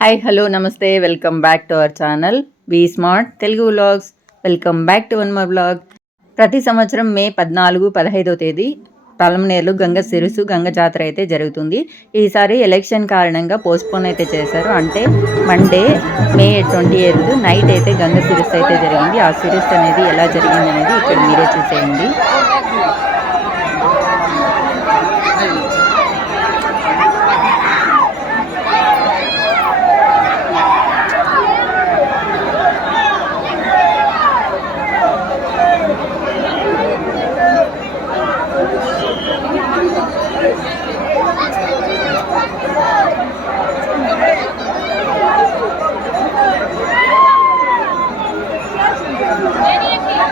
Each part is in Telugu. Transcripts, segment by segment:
హాయ్ హలో నమస్తే welcome back to our channel be smart Telugu vlogs welcome back to one more vlog ప్రతి సంవత్సరం మే పద్నాలుగు పదహైదో తేదీ పలమనేరులో గంగ సిరుసు గంగ జాతర అయితే జరుగుతుంది. ఈసారి ఎలక్షన్ కారణంగా పోస్ట్పోన్ అయితే చేశారు. అంటే Monday May twenty eighth night అయితే గంగ సిరుసు అయితే జరిగింది. ఆ సిరుసు అనేది ఎలా జరిగింది అనేది ఇక్కడ మీరే చూసేయండి.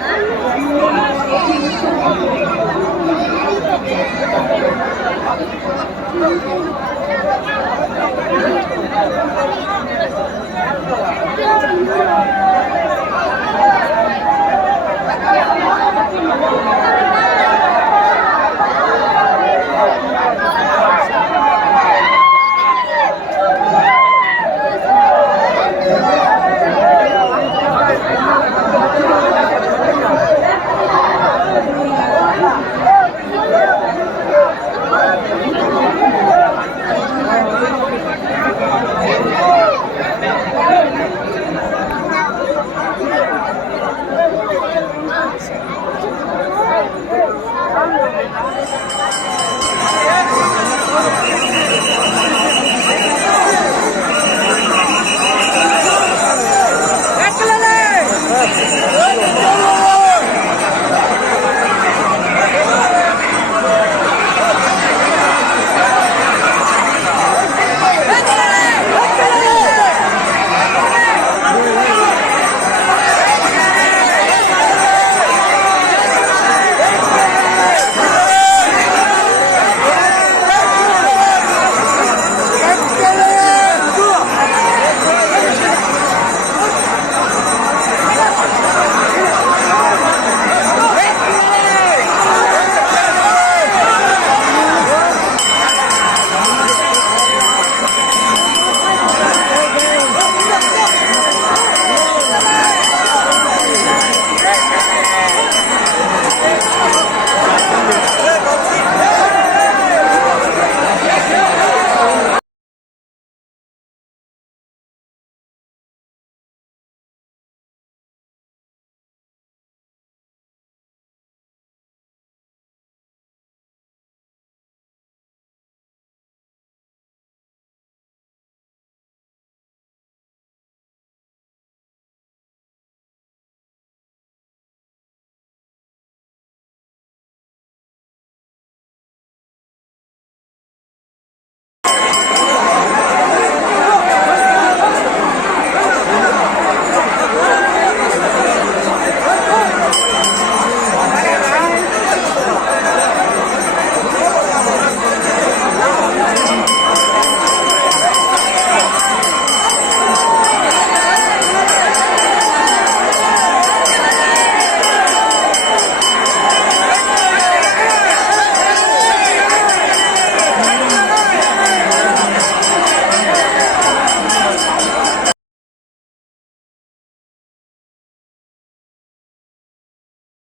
Thank you.